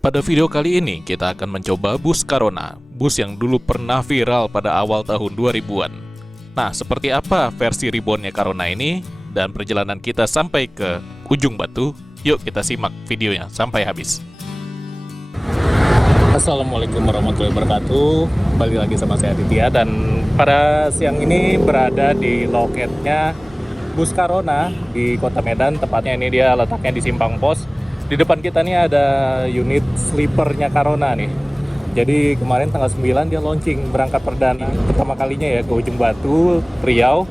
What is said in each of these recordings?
Pada video kali ini, kita akan mencoba bus Carona, bus yang dulu pernah viral pada awal tahun 2000-an. Nah, seperti apa versi reborn-nya Carona ini, dan perjalanan kita sampai ke ujung Batu, yuk kita simak videonya sampai habis. Assalamualaikum warahmatullahi wabarakatuh, kembali lagi sama saya Aditya, dan pada siang ini berada di loketnya bus Carona di Kota Medan, tepatnya ini dia letaknya di Simpang Pos. Di depan kita nih ada unit sleepernya Carona nih. Jadi kemarin tanggal 9 dia launching berangkat perdana pertama kalinya ya ke ujung Batu, Riau.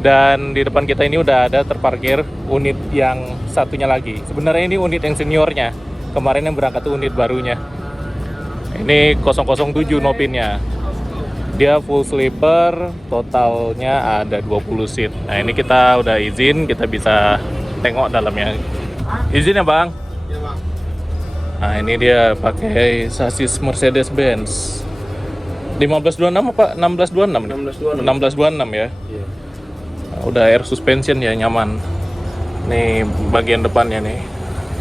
Dan di depan kita ini udah ada terparkir unit yang satunya lagi. Sebenarnya ini unit yang seniornya. Kemarin yang berangkat tuh unit barunya. Ini 007 Nopinnya. Dia full sleeper, totalnya ada 20 seat. Nah, ini kita udah izin, kita bisa tengok dalamnya. Izin ya, Bang? Iya, Bang. Nah, ini dia pakai sasis Mercedes-Benz 1526 apa 1626? 1626. 1626 ya. Iya. Nah, udah air suspension ya, nyaman. Nih bagian depannya nih.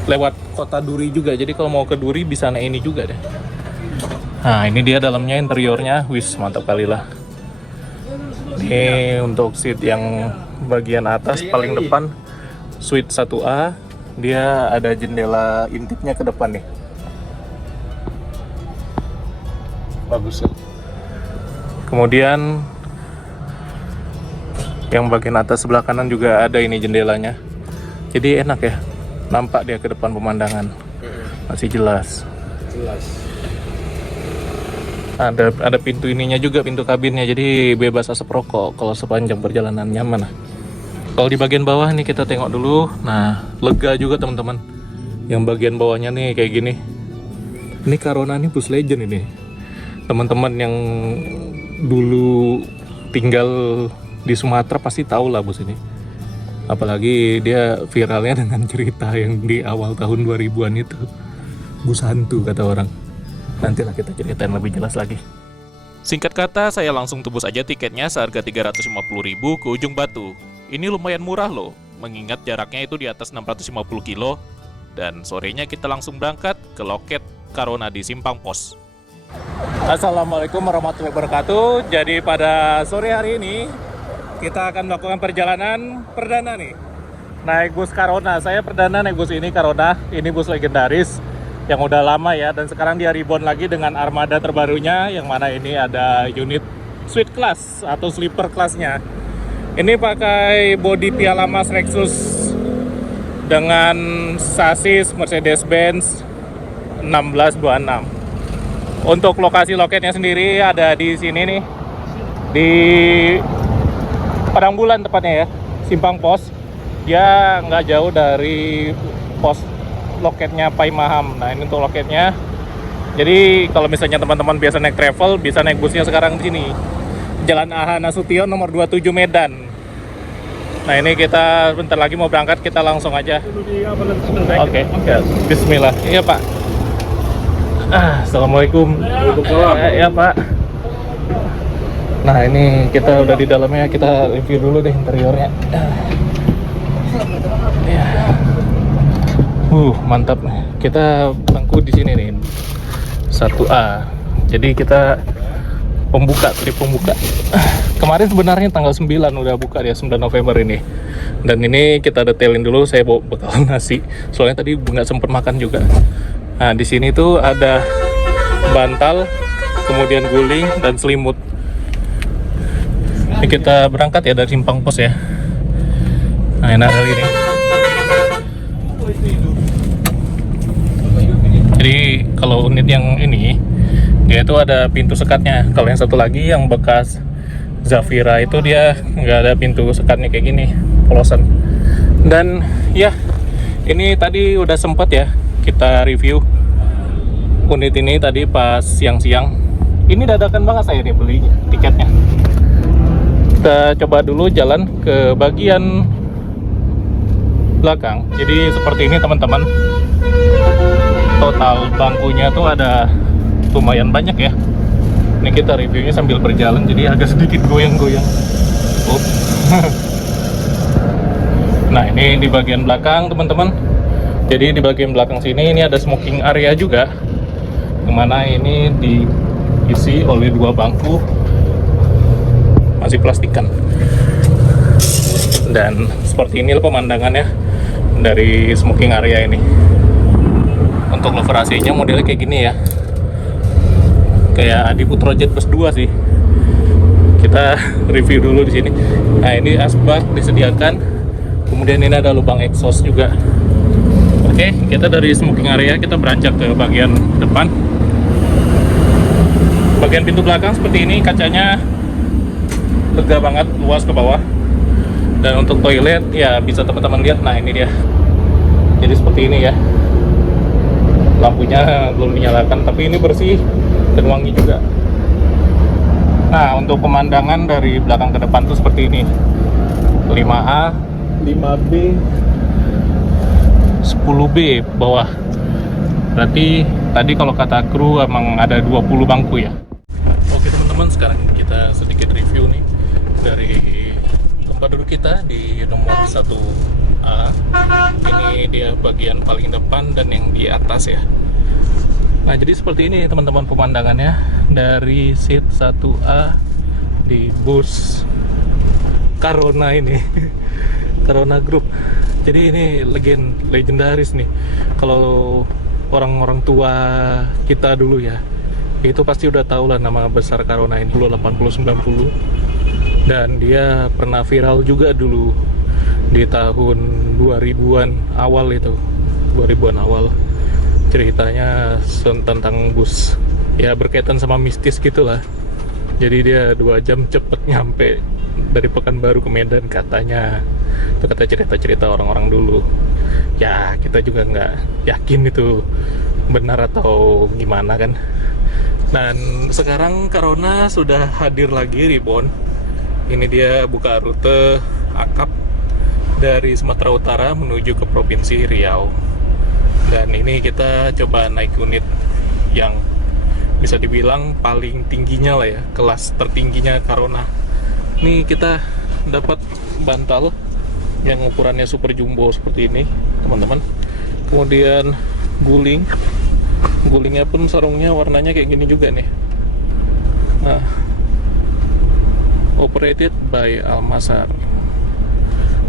Lewat kota Duri juga. Jadi kalau mau ke Duri bisa naik ini juga deh. Nah, ini dia dalamnya, interiornya. Wis, mantap kali lah. Ini untuk seat yang bagian atas paling depan, suite 1A. Dia ada jendela intipnya ke depan nih. Bagus ya. Kemudian yang bagian atas sebelah kanan juga ada ini jendelanya. Jadi enak ya. Nampak dia ke depan pemandangan. Masih jelas. Jelas. Ada pintu ininya juga, pintu kabinnya. Jadi bebas asap rokok kalau sepanjang perjalanan, nyaman lah. Kalau di bagian bawah nih kita tengok dulu. Nah, lega juga teman-teman. Yang bagian bawahnya nih kayak gini. Ini Carona nih bus legend ini. Teman-teman yang dulu tinggal di Sumatera pasti tahu lah bus ini. Apalagi dia viralnya dengan cerita yang di awal tahun 2000-an itu. Bus hantu kata orang. Nantilah kita ceritain lebih jelas lagi. Singkat kata, saya langsung tebus aja tiketnya seharga 350.000 ke ujung Batu. Ini lumayan murah loh, mengingat jaraknya itu di atas 650 kilo. Dan sorenya kita langsung berangkat ke loket Carona di Simpang Pos. Assalamualaikum warahmatullahi wabarakatuh. Jadi pada sore hari ini kita akan melakukan perjalanan perdana nih, naik bus Carona. Saya perdana naik bus ini, Carona. Ini bus legendaris yang udah lama ya, dan sekarang dia reborn lagi dengan armada terbarunya, yang mana ini ada unit suite class atau sleeper classnya. Ini pakai bodi Piala Mas Lexus dengan sasis Mercedes-Benz 1626. Untuk lokasi loketnya sendiri ada di sini nih, di Padang Bulan tepatnya ya, Simpang Pos. Dia nggak jauh dari pos loketnya Pai Maham. Nah, ini untuk loketnya. Jadi kalau misalnya teman-teman biasa naik travel, bisa naik busnya sekarang di sini. Jalan AH Nasution nomor 27 Medan. Nah, ini kita bentar lagi mau berangkat, kita langsung aja. Oke, ya, bismillah. Iya, Pak. Assalamualaikum. Ya, Pak. Nah, ini kita udah di dalamnya, kita review dulu deh interiornya. Ya. Mantap. Kita bangku di sini nih. 1A. Jadi kita trip pembuka. Kemarin sebenarnya tanggal 9 udah buka ya, 9 November ini. Dan ini kita detailin dulu, saya bawa bekal nasi. Soalnya tadi nggak sempet makan juga. Nah, di sini tuh ada bantal, kemudian guling dan selimut. Ini kita berangkat ya dari Simpang Pos ya. Nah, enak kali ini. Jadi kalau unit yang ini, dia itu ada pintu sekatnya. Kalau yang satu lagi yang bekas Zafira itu dia nggak ada pintu sekatnya kayak gini, polosan. Dan ya, ini tadi udah sempet ya kita review unit ini tadi pas siang-siang. Ini dadakan banget saya nih beli tiketnya. Kita coba dulu jalan ke bagian belakang. Jadi seperti ini teman-teman. Total bangkunya tuh ada lumayan banyak ya. Ini kita reviewnya sambil berjalan, jadi agak sedikit goyang-goyang. Nah, ini di bagian belakang teman-teman Jadi di bagian belakang sini ini ada smoking area juga, yang mana ini diisi oleh 2 bangku masih plastikan. Dan seperti inilah pemandangannya dari smoking area ini. Untuk lover AC-nya modelnya kayak gini ya, kayak Adi Putro Jet Plus 2 sih. Kita review dulu di sini. Nah, ini asbak disediakan, kemudian ini ada lubang exhaust juga. Oke, kita dari smoking area kita beranjak ke bagian depan. Bagian pintu belakang seperti ini, kacanya lega banget, luas ke bawah. Dan untuk toilet ya bisa teman-teman lihat. Nah, ini dia. Jadi seperti ini ya. Lampunya belum dinyalakan, tapi ini bersih dan wangi juga. Nah, untuk pemandangan dari belakang ke depan tuh seperti ini. 5A, 5B, 10B bawah. Berarti tadi kalau kata kru emang ada 20 bangku ya. Oke teman-teman, sekarang kita sedikit review nih dari tempat duduk kita di nomor 1A. Ini dia bagian paling depan dan yang di atas ya. Nah, jadi seperti ini teman-teman pemandangannya dari seat 1A di bus Carona ini. Carona Group. Jadi ini legendaris nih. Kalau orang-orang tua kita dulu ya, itu pasti udah tahu lah nama besar Carona ini, dulu 80-90. Dan dia pernah viral juga dulu di tahun 2000-an awal itu. 2000-an awal. Ceritanya tentang bus. Ya berkaitan sama mistis gitulah. Jadi dia 2 jam cepet nyampe dari Pekanbaru ke Medan katanya. Itu kata cerita-cerita orang-orang dulu. Ya kita juga nggak yakin itu benar atau gimana kan. Dan sekarang Carona sudah hadir lagi reborn. Ini dia buka rute akap dari Sumatera Utara menuju ke Provinsi Riau. Dan ini kita coba naik unit yang bisa dibilang paling tingginya lah ya, kelas tertingginya Carona. Ini kita dapat bantal yang ukurannya super jumbo seperti ini teman-teman. Kemudian gulingnya pun sarungnya warnanya kayak gini juga nih. Nah, operated by Almasar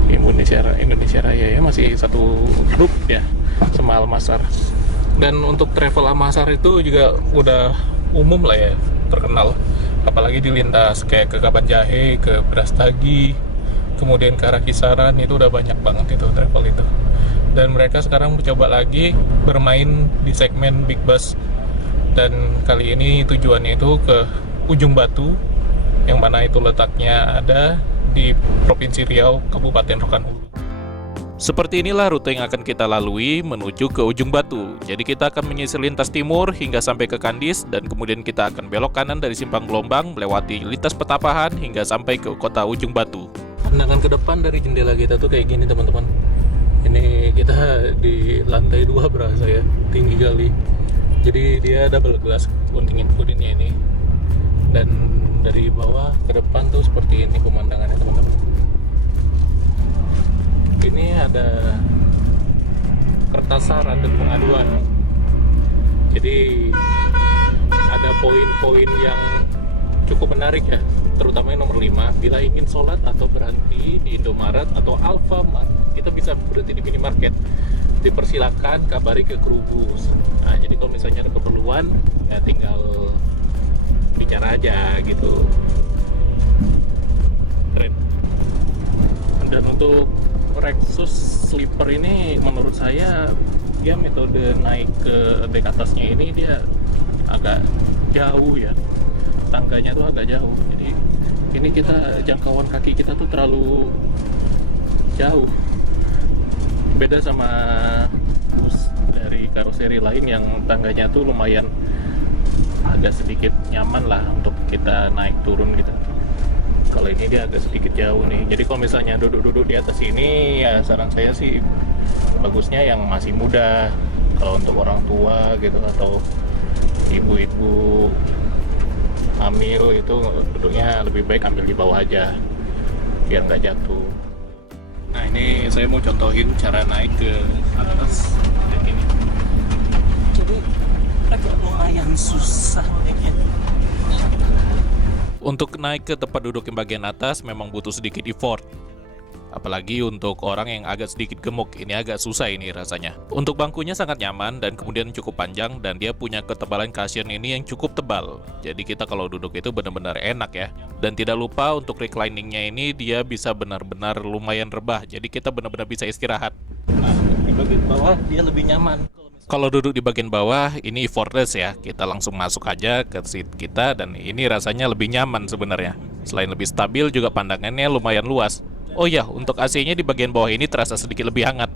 Indonesia Raya ya, masih satu grup ya sama Almasar. Dan untuk travel Almasar itu juga udah umum lah ya, terkenal. Apalagi di lintas kayak ke Kabanjahe, ke Brastagi, kemudian ke arah Kisaran, itu udah banyak banget itu travel itu. Dan mereka sekarang mencoba lagi bermain di segmen Big Bus. Dan kali ini tujuannya itu ke Ujung Batu, yang mana itu letaknya ada di Provinsi Riau, Kabupaten Rokan Hulu. Seperti inilah rute yang akan kita lalui menuju ke Ujung Batu. Jadi kita akan menyisir lintas timur hingga sampai ke Kandis, dan kemudian kita akan belok kanan dari Simpang Gelombang melewati lintas Petapahan hingga sampai ke kota Ujung Batu. Pandangan ke depan dari jendela kita tuh kayak gini teman-teman. Ini kita di lantai 2 berasa ya, tinggi kali. Jadi dia double glass kuningnya ini. Dan dari bawah ke depan tuh seperti ini pemandangannya teman-teman. Ini ada kertas saran dan pengaduan. Jadi ada poin-poin yang cukup menarik ya, terutama yang nomor 5. Bila ingin sholat atau berhenti di Indomaret atau Alfamart, kita bisa berhenti di minimarket. Dipersilakan kabari ke kru bus. Nah, jadi kalau misalnya ada keperluan, ya tinggal bicara aja gitu. Keren. Dan untuk Rexus Sleeper ini menurut saya dia metode naik ke dek atasnya ini dia agak jauh ya, tangganya tuh agak jauh. Jadi ini kita jangkauan kaki kita tuh terlalu jauh, beda sama bus dari karoseri lain yang tangganya tuh lumayan agak sedikit nyaman lah untuk kita naik turun gitu. Kalau ini dia agak sedikit jauh nih. Jadi kalau misalnya duduk-duduk di atas ini, ya saran saya sih bagusnya yang masih muda. Kalau untuk orang tua gitu atau ibu-ibu hamil itu duduknya lebih baik ambil di bawah aja biar nggak jatuh. Nah, ini saya mau contohin cara naik ke atas kayak gini. Jadi agak lumayan susah naiknya. Untuk naik ke tempat duduk yang bagian atas memang butuh sedikit effort. Apalagi untuk orang yang agak sedikit gemuk, ini agak susah ini rasanya. Untuk bangkunya sangat nyaman dan kemudian cukup panjang dan dia punya ketebalan cushion ini yang cukup tebal. Jadi kita kalau duduk itu benar-benar enak ya. Dan tidak lupa untuk recliningnya ini dia bisa benar-benar lumayan rebah. Jadi kita benar-benar bisa istirahat. Nah, di bagian bawah dia lebih nyaman. Kalau duduk di bagian bawah ini effortless ya. Kita langsung masuk aja ke seat kita dan ini rasanya lebih nyaman sebenarnya. Selain lebih stabil juga pandangannya lumayan luas. Oh ya, untuk AC-nya di bagian bawah ini terasa sedikit lebih hangat.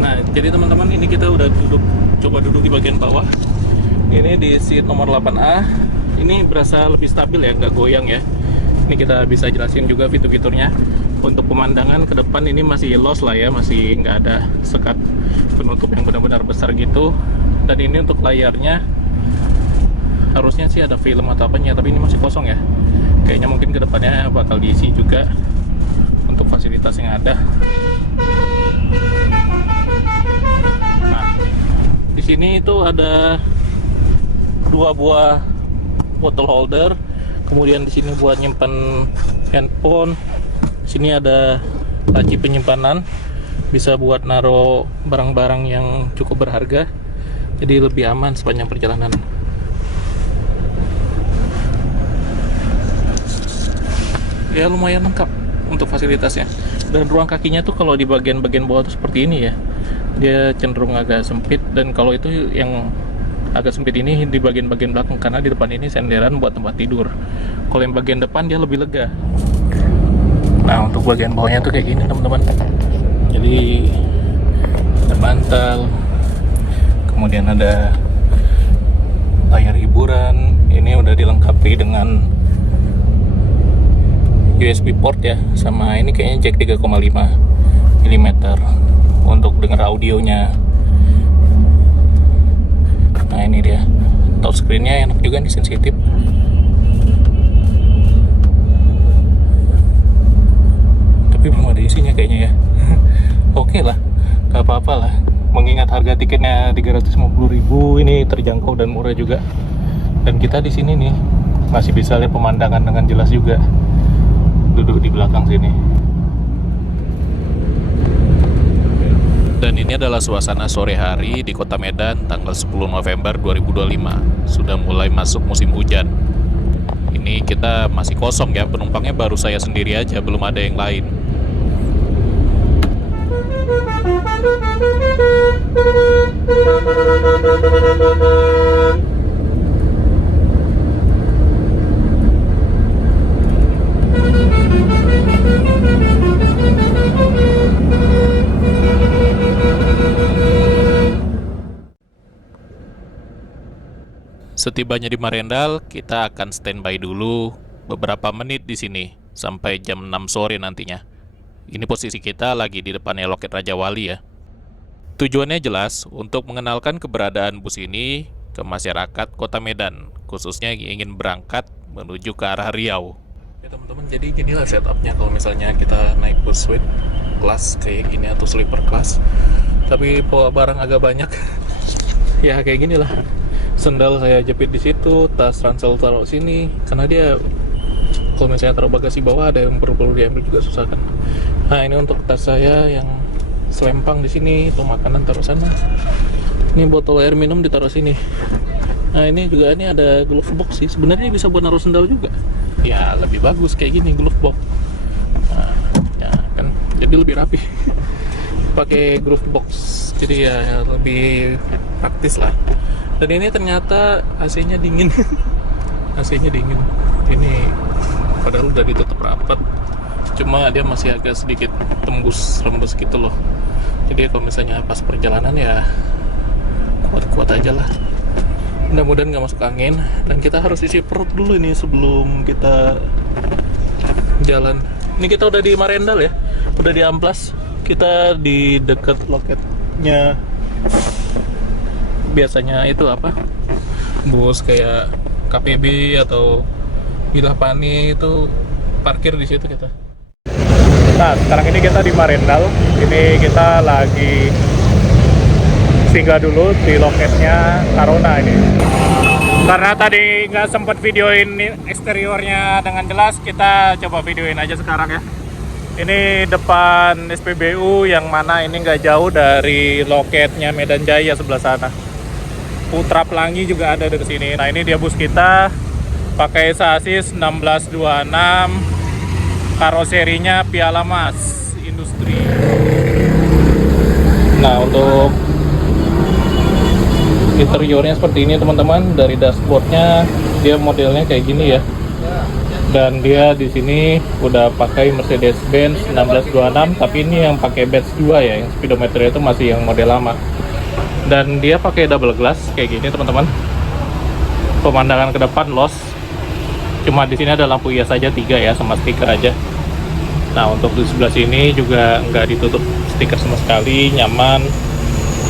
Nah, jadi teman-teman ini kita udah coba duduk di bagian bawah. Ini di seat nomor 8A. Ini berasa lebih stabil ya, nggak goyang ya. Ini kita bisa jelasin juga fitur-fiturnya. Untuk pemandangan ke depan ini masih lost lah ya, masih nggak ada sekat penutup yang benar-benar besar gitu. Dan ini untuk layarnya harusnya sih ada film atau apanya, tapi ini masih kosong ya. Kayaknya mungkin ke depannya bakal diisi juga untuk fasilitas yang ada. Nah, di sini itu ada 2 buah bottle holder, kemudian di sini buat nyimpan handphone. Di sini ada laci penyimpanan, bisa buat naro barang-barang yang cukup berharga, jadi lebih aman sepanjang perjalanan. Ya lumayan lengkap untuk fasilitasnya. Dan ruang kakinya tuh kalau di bagian-bagian bawah tuh seperti ini ya, dia cenderung agak sempit. Dan kalau itu yang agak sempit ini di bagian-bagian belakang, karena di depan ini senderan buat tempat tidur. Kalau yang bagian depan dia lebih lega. Nah, untuk bagian bawahnya tuh kayak gini teman-teman. Jadi ada bantal, kemudian ada layar hiburan. Ini udah dilengkapi dengan USB port ya, sama ini kayaknya jack 3,5 mm untuk dengar audionya. Nah, ini dia touchscreen-nya, enak juga nih, sensitif. Tapi belum ada isinya kayaknya ya. Oke lah, gak apa-apa lah. Mengingat harga tiketnya 350.000, ini terjangkau dan murah juga. Dan kita di sini nih masih bisa lihat pemandangan dengan jelas juga. Duduk di belakang sini. Dan ini adalah suasana sore hari di Kota Medan tanggal 10 November 2025. Sudah mulai masuk musim hujan. Ini kita masih kosong ya, penumpangnya baru saya sendiri aja, belum ada yang lain. Setibanya di Marendal, kita akan standby dulu beberapa menit di sini sampai jam 6 sore nantinya. Ini posisi kita lagi di depannya loket Raja Wali ya. Tujuannya jelas untuk mengenalkan keberadaan bus ini ke masyarakat Kota Medan, khususnya yang ingin berangkat menuju ke arah Riau. Ya teman-teman, jadi ginilah setupnya kalau misalnya kita naik bus suite kelas kayak gini atau sleeper class, tapi bawa barang agak banyak. Ya kayak ginilah. Sendal saya jepit di situ, tas ransel taruh sini, karena dia kalau misalnya taruh bagasi bawah ada yang perlu diambil juga susah kan. Nah, ini untuk tas saya yang selempang di sini, itu makanan taruh sana. Ini botol air minum ditaruh sini. Nah, ini juga ini ada glove box sih. Sebenarnya bisa buat naruh sendal juga. Ya, lebih bagus kayak gini glove box. Nah, ya kan, jadi lebih rapi. Pakai glove box, jadi ya lebih praktis lah. Dan ini ternyata AC-nya dingin. AC-nya dingin. Ini padahal udah ditutup rapat, cuma dia masih agak sedikit rembus gitu loh. Jadi kalau misalnya pas perjalanan ya kuat-kuat aja lah. Mudah-mudahan nggak masuk angin. Dan kita harus isi perut dulu ini sebelum kita jalan. Ini kita udah di Marendal ya, udah di Amplas. Kita di dekat loketnya. Biasanya itu apa, bus kayak KPB atau Bila Pani itu parkir di situ kita. Nah, sekarang ini kita di Marindal. Ini kita lagi singgah dulu di loketnya Carona ini. Karena tadi nggak sempat videoin eksteriornya dengan jelas, kita coba videoin aja sekarang ya. Ini depan SPBU yang mana ini nggak jauh dari loketnya Medan Jaya sebelah sana. Putra Pelangi juga ada di sini. Nah, ini dia bus kita pakai sasis 1626, karoserinya Piala Mas Industri. Nah, untuk interiornya seperti ini teman-teman. Dari dashboardnya dia modelnya kayak gini ya. Dan dia di sini udah pakai Mercedes-Benz 1626, tapi ini yang pakai badge 2 ya, yang speedometer itu masih yang model lama. Dan dia pakai double glass kayak gini teman-teman. Pemandangan ke depan loss. Cuma di sini ada lampu hias saja 3 ya, sama stiker aja. Nah, untuk di sebelah sini juga nggak ditutup stiker sama sekali, nyaman,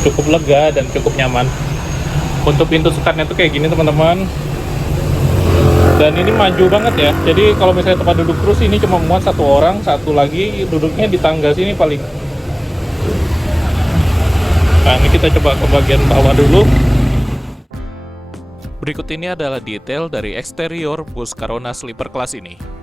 cukup lega dan cukup nyaman. Untuk pintu sekatnya tuh kayak gini teman-teman. Dan ini maju banget ya. Jadi kalau misalnya tempat duduk terus ini cuma muat satu orang, satu lagi duduknya di tangga sini paling. Nah, ini kita coba ke bagian bawah dulu. Berikut ini adalah detail dari eksterior bus Carona Sleeper Class ini.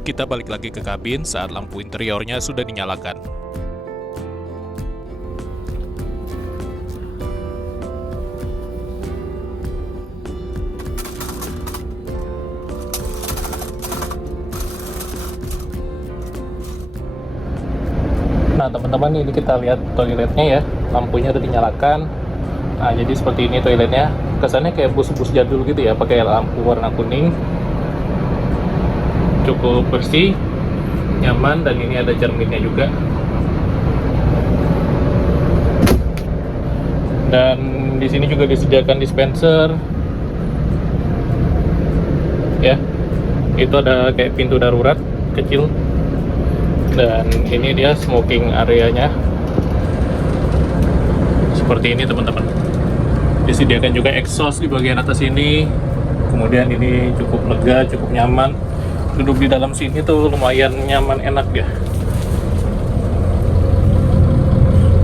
Kita balik lagi ke kabin saat lampu interiornya sudah dinyalakan. Nah teman-teman, ini kita lihat toiletnya ya, lampunya udah dinyalakan. Nah jadi seperti ini toiletnya, kesannya kayak bus-bus jadul gitu ya, pakai lampu warna kuning. Cukup bersih, nyaman, dan ini ada cerminnya juga. Dan di sini juga disediakan dispenser. Ya, itu ada kayak pintu darurat kecil. Dan ini dia smoking areanya. Seperti ini teman-teman. Disediakan juga exhaust di bagian atas ini. Kemudian ini cukup lega, cukup nyaman. Duduk di dalam sini tuh lumayan nyaman, enak ya.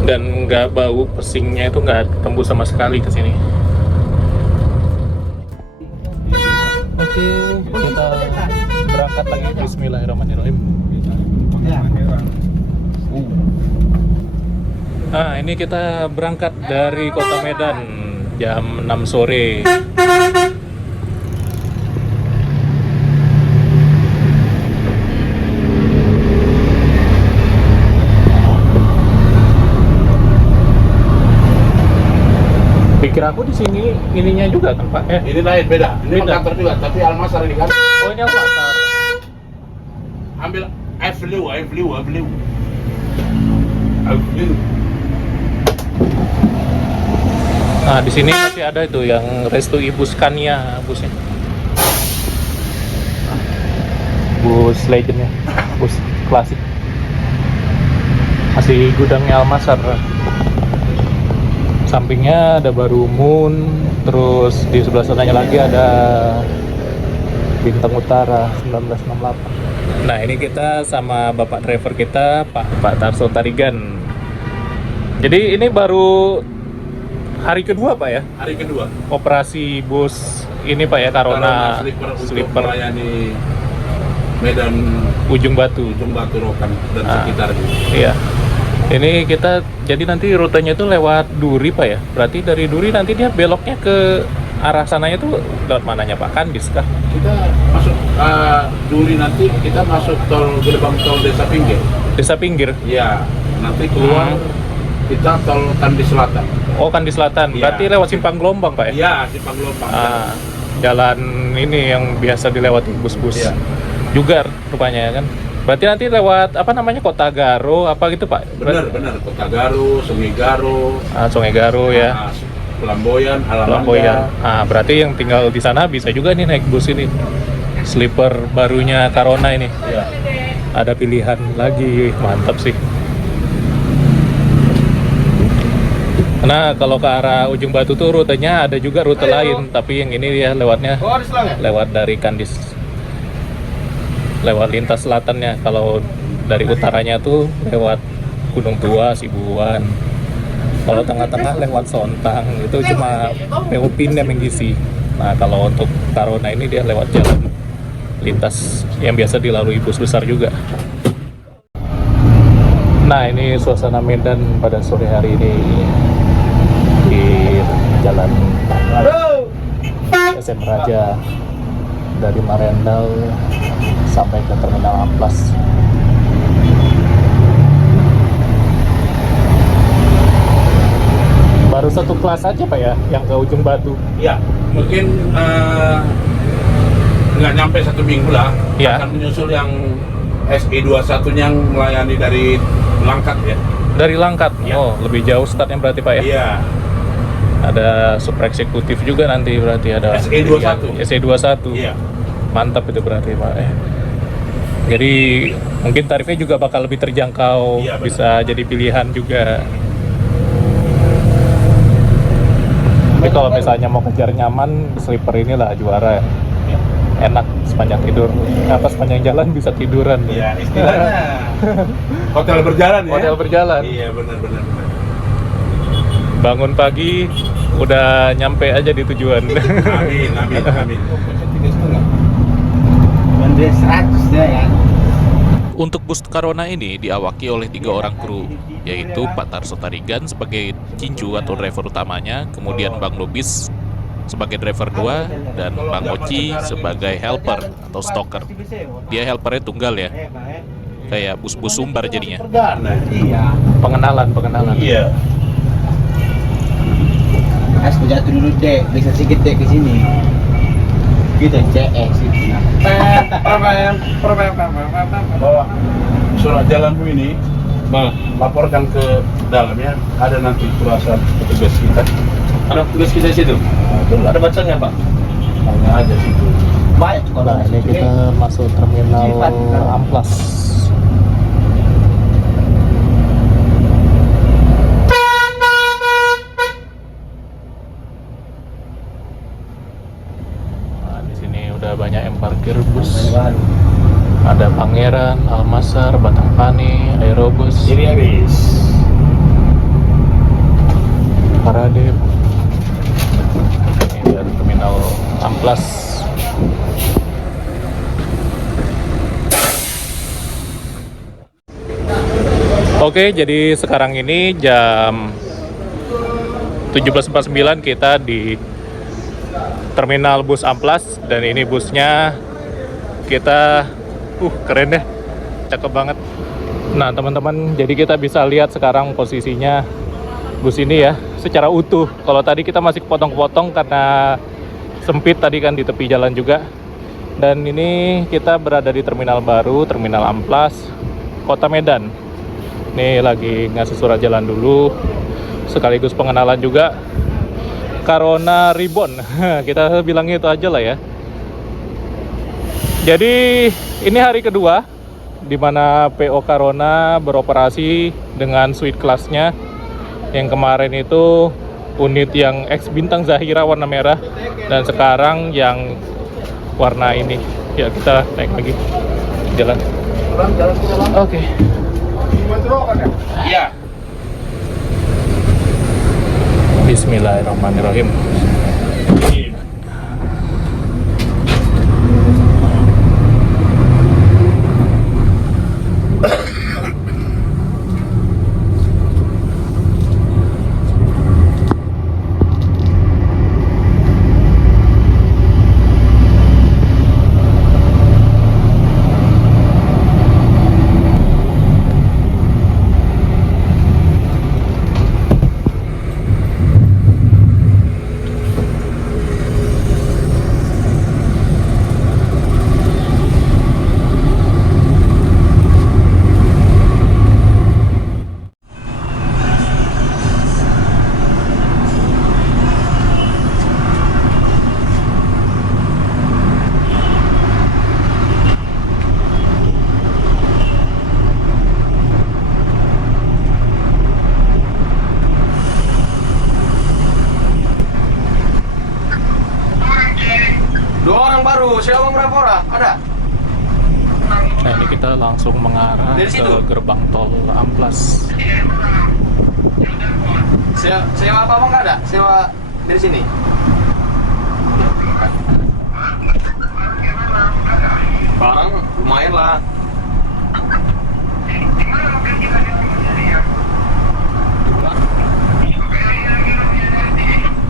Dan nggak bau, pesingnya itu nggak tembus sama sekali ke sini. Oke, kita berangkat lagi. Bismillahirrahmanirrahim. Nah, ini kita berangkat dari kota Medan jam 6 sore. Pikir aku di sini ininya juga kan Pak? Ini lain, beda. Ini Beda. kantor juga, tapi Almasar ini kan. Oh ini Almasar. Ambil Avenue. Nah di sini masih ada itu yang Restu Ibu Scania busnya. Bus legendnya, bus klasik. Masih gudangnya Almasar. Sampingnya ada Baru Moon, terus di sebelah sananya lagi ada Bintang Utara 1968. Nah ini kita sama bapak driver kita, Pak Tarso Tarigan. Jadi ini baru hari kedua Pak ya? Hari kedua. Operasi bus ini Pak ya, Carona Sleeper untuk Sleeper melayani Medan Ujung Batu. Rokan dan sekitarnya. Iya. Ini kita jadi nanti rutenya itu lewat Duri Pak ya. Berarti dari Duri nanti dia beloknya ke arah sananya tuh lewat mananya Pak? Kandis kah? Kita masuk Juli nanti kita masuk gerbang tol Desa Pinggir. Desa Pinggir? Iya, nanti keluar kita tol Kandis Selatan. Oh, Kandis Selatan. Iya. Berarti lewat Simpang Gelombang Pak ya? Iya, Simpang Gelombang. Jalan ini yang biasa dilewati bus-bus. Iya. Juga rupanya ya kan? Berarti nanti lewat apa namanya, Kota Garo apa gitu Pak? Benar. Kota Garo, Sungai Garo, Sungai Garo ya. Pelamboyan, Pelamboyan. Berarti yang tinggal di sana bisa juga nih naik bus ini. Sleeper barunya Carona ini. Iya. Ada pilihan lagi, mantap sih. Karena kalau ke arah Ujung Batu tuh rutenya ada juga rute lain, tapi yang ini dia lewatnya lewat dari Kandis, lewat lintas selatannya. Kalau dari utaranya tuh lewat Gunung Tua, Sibuan. Kalau tengah-tengah lewat Sontang, itu cuma PO Pindem yang ngisi. Nah kalau untuk Carona ini dia lewat jalan lintas yang biasa dilalui bus besar juga. Nah ini suasana Medan pada sore hari ini di Jalan SM Raja dari Marendal sampai ke Terminal Amplas. Baru satu kelas aja Pak ya yang ke Ujung Batu. Iya, mungkin nggak nyampe 1 minggu lah. Iya. Akan menyusul yang SE21 yang melayani dari Langkat ya. Dari Langkat. Iya. Oh, lebih jauh startnya berarti Pak ya. Iya. Ada super eksekutif juga nanti berarti ada SE21. SE21. Iya. Mantap itu berarti Pak. Jadi mungkin tarifnya juga bakal lebih terjangkau, Iya, benar. bisa jadi pilihan juga. Tapi kalau misalnya mau kejar nyaman, sleeper inilah juara. Iya. Enak sepanjang tidur, sepanjang jalan bisa tiduran. Iya, istilahnya hotel berjalan ya. Hotel berjalan. Iya, benar. Bangun pagi udah nyampe aja di tujuan. Amin. Untuk bus Carona ini diawaki oleh 3 orang kru, yaitu Pak Tarso Tarigan sebagai cincu atau driver utamanya, kemudian Bang Lubis sebagai driver 2, dan Bang Oci sebagai helper atau stoker. Dia helpernya tunggal ya, kayak bus-bus Sumbar jadinya. Perdana. Iya. pengenalan. Iya. Harus jatuh dulu dek, bisa sedikit dek ke sini. Kita CS sih. Bawa surat jalanmu ini, laporkan ke dalamnya. Ada nanti perasaan petugas kita. Ada tugas kita situ. Ada bacanya Pak. Hanya aja situ. Baik. Nah ini kita masuk Terminal Amplas. Nah, di sini udah banyak yang parkir bus. Ada Pangeran, Almasar, Batang Pani, Aerobus, Jadi habis. Paradip. Ini dari Terminal Amplas. Oke, jadi sekarang ini jam 17.49 kita di Terminal Bus Amplas, dan ini busnya kita keren deh, cakep banget. Nah teman-teman, jadi kita bisa lihat sekarang posisinya bus ini ya secara utuh. Kalau tadi kita masih kepotong-kepotong karena sempit tadi kan di tepi jalan juga. Dan ini kita berada di terminal baru, Terminal Amplas, Kota Medan. Nih lagi ngasih surat jalan dulu, sekaligus pengenalan juga. Carona Ribbon, kita bilangnya itu aja lah ya. Jadi ini hari kedua di mana PO Carona beroperasi dengan suite kelasnya. Yang kemarin itu unit yang X Bintang Zahira warna merah, dan sekarang yang warna ini. Ya kita naik lagi jalan. Oke. Iya. Bismillahirrahmanirrahim. Siapa berapa orang? Ada? Nah ini kita langsung mengarah Dari ke situ? gerbang tol Amplas. Sewa apa nggak ada? Sewa dari sini? Barang lumayan lah.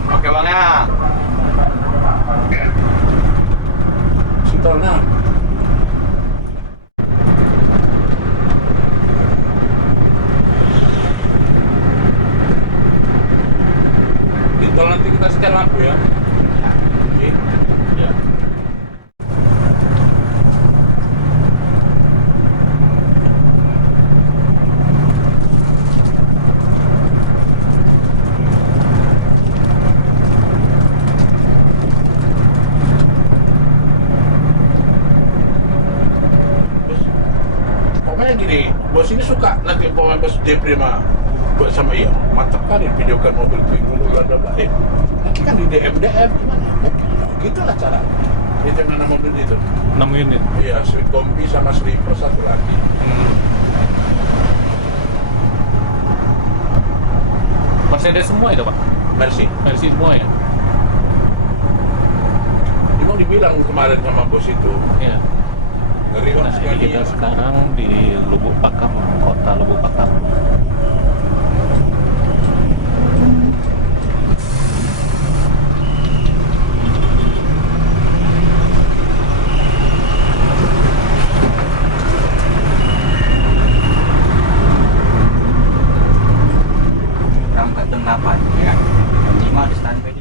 Oke bang ya. Sitolnya. Di tol nanti kita setel lampu ya. Oke. Ya. Pokoknya gini, bos ini suka nanti pemain bos Deprima buat sama iya, mantap kali videokan mobil pinggul bla bla bla. Nanti kan di DM gimana? Gitu lah cara. Itu yang nama mobil itu. 6 unit. Iya, kombi sama sleeper satu lagi. Mercedes semua itu Pak? Mercy. Mercy semua ya? Emang dibilang kemarin sama bos itu, Iya. ngeri Nah banget ini sekali. kita sekarang di Lubuk Pakam, kota Lubuk Pakam. Berangkat jam 8 ya. Jam 5 di standby.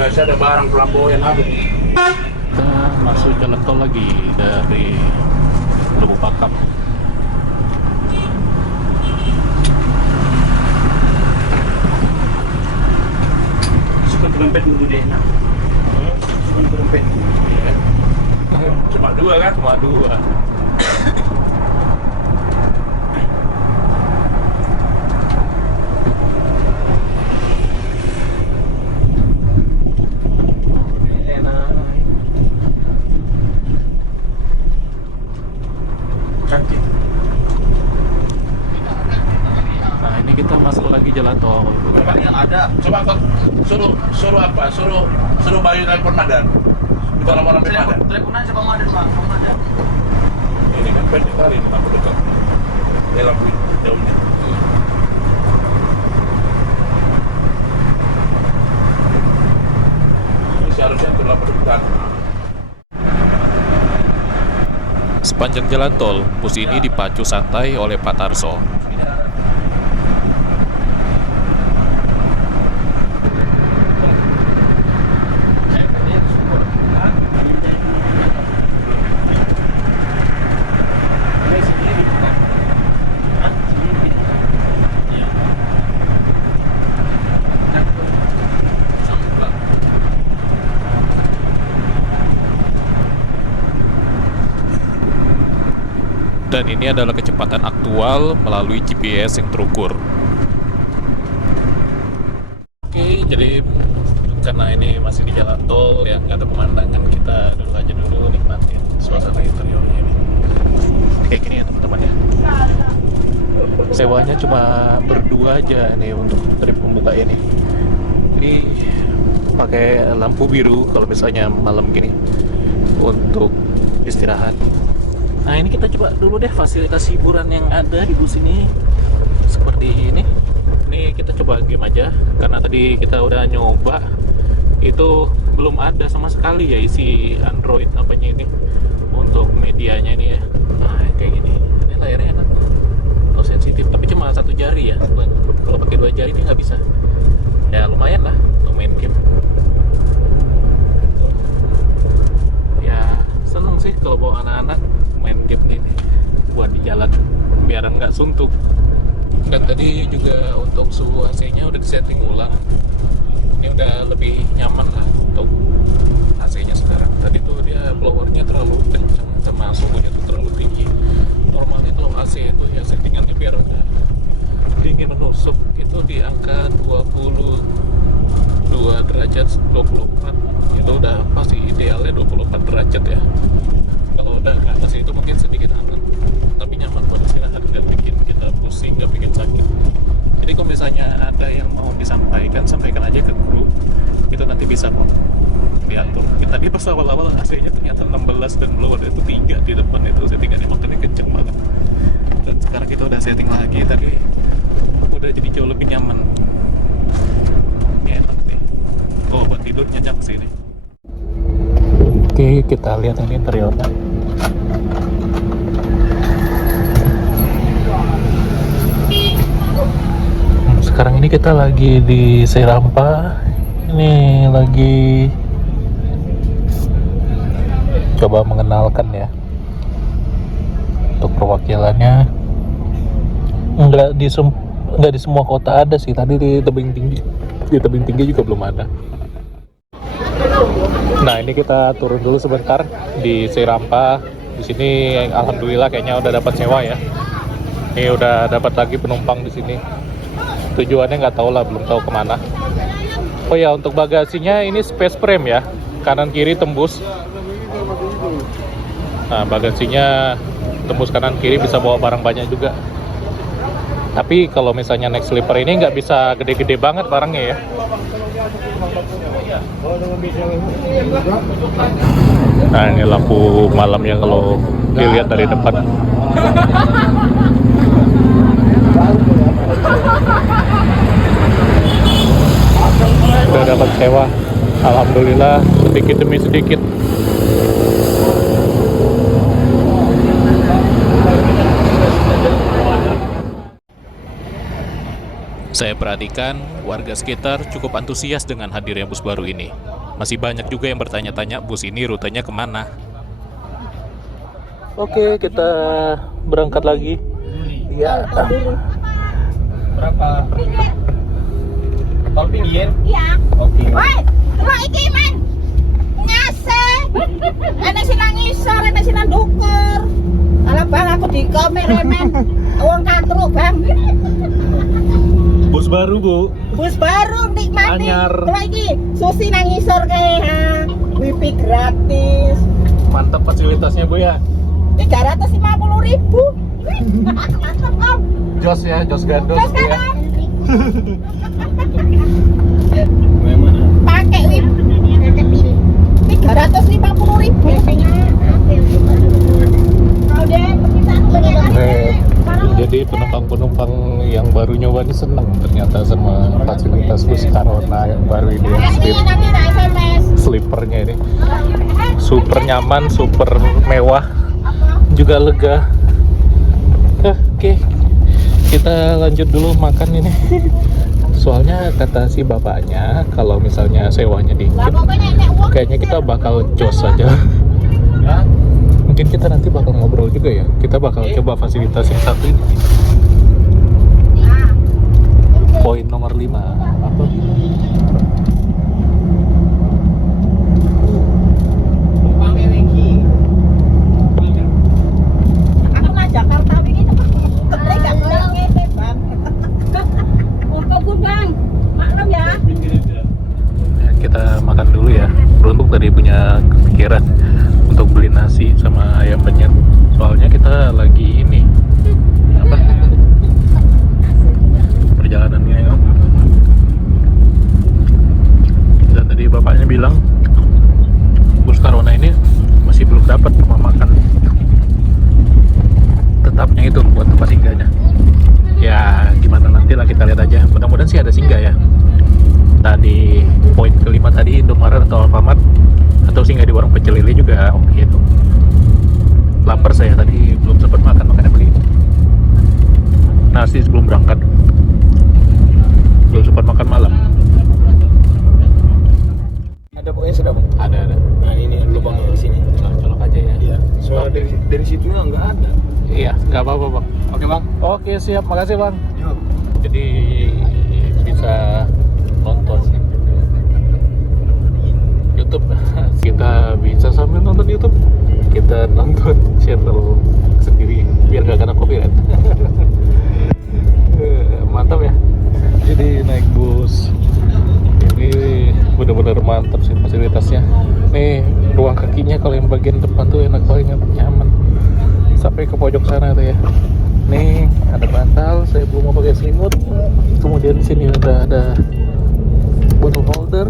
Biasa ada barang flamboyan habis. Kita masuk jalan tol lagi dari Lubuk Pakam. Suka dompet dulu deh. Nah. Suka dompet. Iya. Cuma dua kan? Cuma 2. Cantik. Nah ini kita masuk lagi jalan tol. Coba yang ada. Coba kok suruh apa? Suruh Bayu telepon Madan. Kita nomor Madan. Telepon aja Bang Madan, Bang. Bang Madan. Ini kan pendek kali ini lampu dekat. Ini lampu jauhnya. Ini seharusnya untuk lampu dekat. Sepanjang jalan tol, bus ini dipacu santai oleh Pak Tarso. Dan ini adalah kecepatan aktual melalui GPS yang terukur. Oke, jadi karena ini masih di jalan tol yang nggak ada pemandangan, kita duduk aja dulu nikmatin suasana interiornya ini. Kayak gini ya teman-teman ya. Sewanya cuma berdua aja nih untuk trip pembuka ini. Jadi pakai lampu biru kalau misalnya malam gini untuk istirahat. Nah ini kita coba dulu deh fasilitas hiburan yang ada di bus ini seperti ini. Ini kita coba game aja karena tadi kita udah nyoba itu belum ada sama sekali ya isi Android apanya ini untuk medianya ini ya. Nah kayak gini. Ini layarnya enak, low sensitif tapi cuma 1 jari ya. Kalau pakai 2 jari ini nggak bisa. Ya lumayan lah untuk main game. Ya seneng sih kalau bawa anak-anak main game ini buat di jalan biar nggak suntuk. Dan tadi juga untuk suhu AC-nya udah disetting ulang. Ini udah lebih nyaman lah untuk AC-nya sekarang. Tadi tuh dia blowernya terlalu kencang sama suhunya tuh terlalu tinggi. Normalnya kalau AC itu ya settingannya biar udah dingin menusuk itu di angka 22 derajat 24 itu udah pasti idealnya 24 derajat ya. Kalau udah ke atas itu mungkin sedikit hangat, tapi nyaman buat istirahat, nggak bikin kita pusing, nggak bikin sakit. Jadi kalau misalnya ada yang mau disampaikan, sampaikan aja ke kru, itu nanti bisa kok diatur. Kita di pas awal-awal AC-nya ternyata 16 dan blower itu 3 di depan, itu settingannya makanya kenceng banget. Dan sekarang kita udah setting lagi, tadi udah jadi jauh lebih nyaman. Ini enak nih. Oh, buat tidur nyenyak sih ini. Oke, kita lihat ini interiornya. Sekarang ini kita lagi di Serampa. Ini lagi coba mengenalkan ya. Untuk perwakilannya enggak di semua kota ada sih. Tadi di tebing tinggi juga belum ada. Nah, ini kita turun dulu sebentar di Serampa. Di sini alhamdulillah kayaknya udah dapat sewa ya. Ini udah dapat lagi penumpang di sini. Tujuannya nggak tahu lah, belum tahu kemana. Oh ya, untuk bagasinya ini space frame ya, kanan kiri tembus. Nah, bagasinya tembus kanan kiri, bisa bawa barang banyak juga. Tapi kalau misalnya naik sleeper ini nggak bisa gede-gede banget barangnya ya. Nah, ini lampu malamnya kalau dilihat dari depan. Udah dapat sewa, alhamdulillah, sedikit demi sedikit. Saya perhatikan warga sekitar cukup antusias dengan hadirnya bus baru ini. Masih banyak juga yang bertanya-tanya bus ini rutenya kemana. Oke, kita berangkat lagi. Ya. Berapa? Tol pinggian? Iya. Oke. Woi, lo iki man. Ngase. Enek sing ngisor, enek sing ndukur. Alah bang aku dikomer men. Wong katru bang. Bus baru, Bu. Bus baru nikmati. Anyar. Lo iki susi nang ngisor kae ha. Wifi gratis. Mantap fasilitasnya, Bu ya. 350.000. Mantap om. Jos ya, jos gandos Terus Bu ya. kan om? Memang. Pakai wifi 350.000. Kalau deh Jadi penumpang-penumpang yang baru nyoba ini seneng ternyata sama fasilitas bus Carona yang baru ini, sleepernya ini super nyaman, super mewah, juga lega. Oke, kita lanjut dulu makan ini. Soalnya kata si bapaknya kalau misalnya sewanya dikit, kayaknya kita bakal jos aja. Mungkin kita nanti bakal ngobrol juga ya. Kita bakal coba fasilitas yang satu ini. Poin nomor 5. Apa? aku nang Jakarta ini gak boleh ngene bang. Bang, maklum ya. Kita makan dulu ya. Beruntung tadi punya kepikiran untuk beli nasi sama ayam penyet. Soalnya kita lagi ini apa? Perjalanannya ya. Dan tadi bapaknya bilang bus Carona ini masih belum dapat rumah makan tetapnya itu buat tempat singgahnya. Ya gimana nanti lah, kita lihat aja. Mudah-mudahan sih ada singgah ya. Tadi poin kelima tadi Indomaret atau Alfamart atau singgah di warung pecel lele juga oke itu. Lapar saya tadi belum sempat makan, makanya beli nasi sebelum berangkat. Belum sempat makan malam. Ada pokoknya sudah bang. Ada. Nah ini lubang di sini. Nah, colok aja ya. Iya. Soalnya dari situnya nggak ada. Iya, nggak apa-apa bang. Oke bang. Oke siap, makasih bang. Yuk. jadi bisa nonton YouTube. Kita bisa sambil nonton YouTube, kita nonton channel sendiri biar gak kena copyright. Mantap ya. Jadi naik bus ini bener-bener mantap sih fasilitasnya. Nih ruang kakinya kalau yang bagian depan tuh enak banget, nyaman sampai ke pojok sana tuh ya. Nih ada bantal, saya belum mau pakai selimut. Kemudian di sini ada bottle holder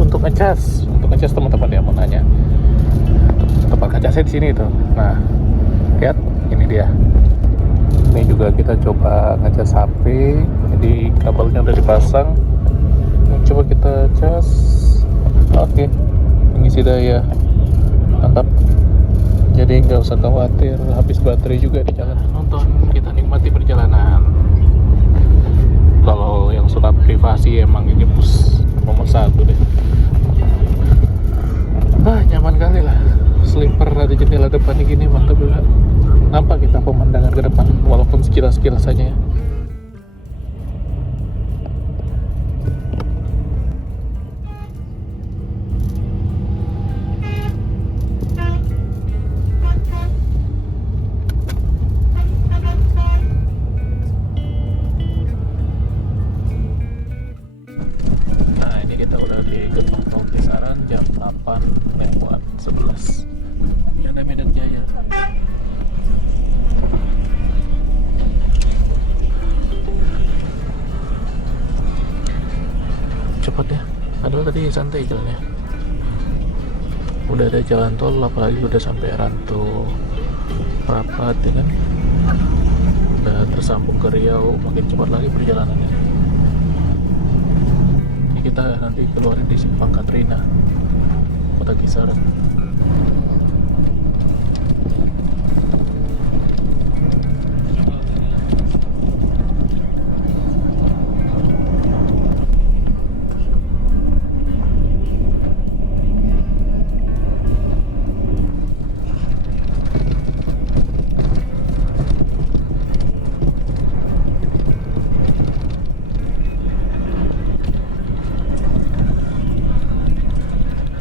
untuk ngecas teman-teman ya, mau nanya tempat ngecasnya di sini tuh. Nah lihat ini dia. Ini juga kita coba ngecas HP, jadi kabelnya udah dipasang. Coba kita cas. Oke, mengisi daya mantap, jadi nggak usah khawatir habis baterai juga di jalan. Nonton, kita nikmati perjalanan. Kalau yang suka privasi emang ini bus nomor 1 deh. Nyaman kali lah, sleeper, ada jendela depan gini, mantap juga. Nampak kita pemandangan ke depan walaupun sekilas-sekilas saja ya. Nah ini kita udah di gerbang tol Kisaran jam 8:11. Ini ada Medan Jaya. Cepet ya, aduh tadi santai jalannya. Udah ada jalan tol, apalagi udah sampai Ranto Prapat ya kan. Udah tersambung ke Riau, makin cepat lagi perjalanannya. Ini kita nanti keluarin di Simpang Katrina, Kota Kisaran.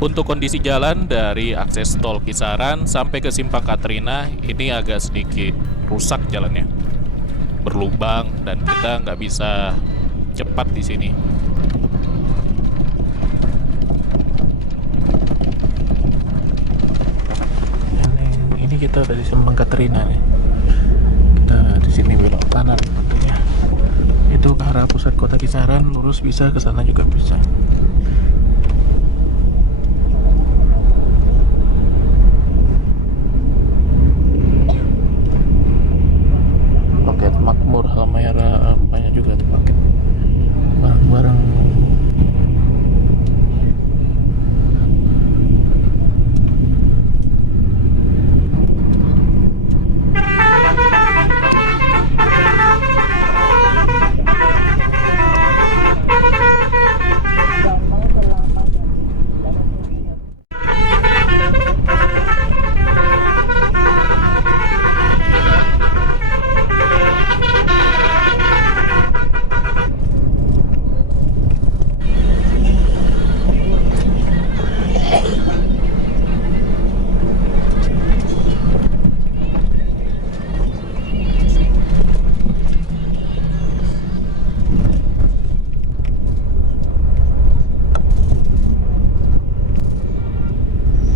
Untuk kondisi jalan dari akses tol Kisaran sampai ke Simpang Katrina ini agak sedikit rusak jalannya, berlubang dan kita nggak bisa cepat di sini. Ini kita udah di Simpang Katrina nih. Kita di sini belok kanan tentunya. Itu ke arah pusat kota Kisaran, lurus bisa, ke sana juga bisa. Paket Makmur, Halmahera, banyak juga tuh paket barang-barang.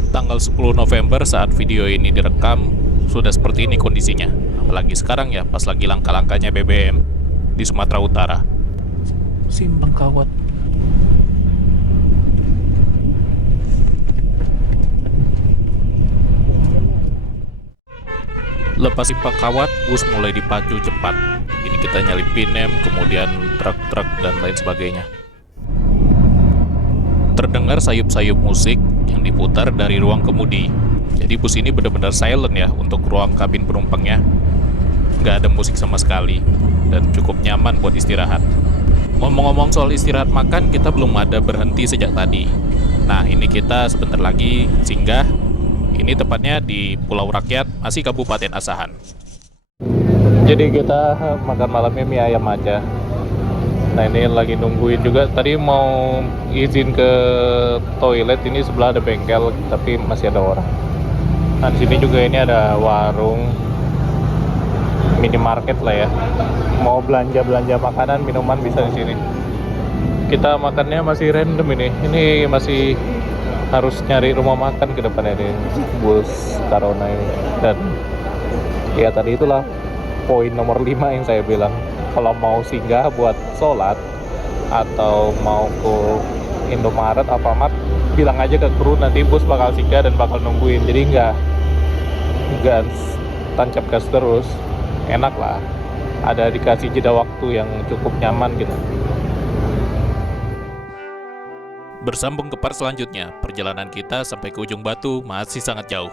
Tanggal 10 November saat video ini direkam sudah seperti ini kondisinya. Apalagi sekarang ya, pas lagi langka-langkanya BBM di Sumatera Utara. Simpang Kawat. Lepas Simpang Kawat, bus mulai dipacu cepat. Ini kita nyalip Pinem, kemudian truk-truk dan lain sebagainya. Terdengar sayup-sayup musik yang diputar dari ruang kemudi. Jadi bus ini benar-benar silent ya untuk ruang kabin penumpangnya. Nggak ada musik sama sekali dan cukup nyaman buat istirahat. Ngomong-ngomong soal istirahat makan, kita belum ada berhenti sejak tadi. Nah ini kita sebentar lagi singgah. Ini tepatnya di Pulau Rakyat, masih Kabupaten Asahan. Jadi kita makan malamnya mie ayam aja. Nah ini lagi nungguin juga. Tadi mau izin ke toilet, ini sebelah ada bengkel tapi masih ada orang. Nah di sini juga ini ada warung minimarket lah ya. Mau belanja makanan minuman bisa di sini. Kita makannya masih random ini. Ini masih harus nyari rumah makan ke depannya nih, bus Karona ini. Dan ya tadi itulah poin nomor 5 yang saya bilang. Kalau mau singgah buat sholat atau mau ke Indomaret, Alfamart, bilang aja ke kru, nanti bus bakal singgah dan bakal nungguin. Jadi nggak tancap gas terus, enak lah. Ada dikasih jeda waktu yang cukup nyaman gitu. Bersambung ke part selanjutnya, perjalanan kita sampai ke ujung Batu masih sangat jauh.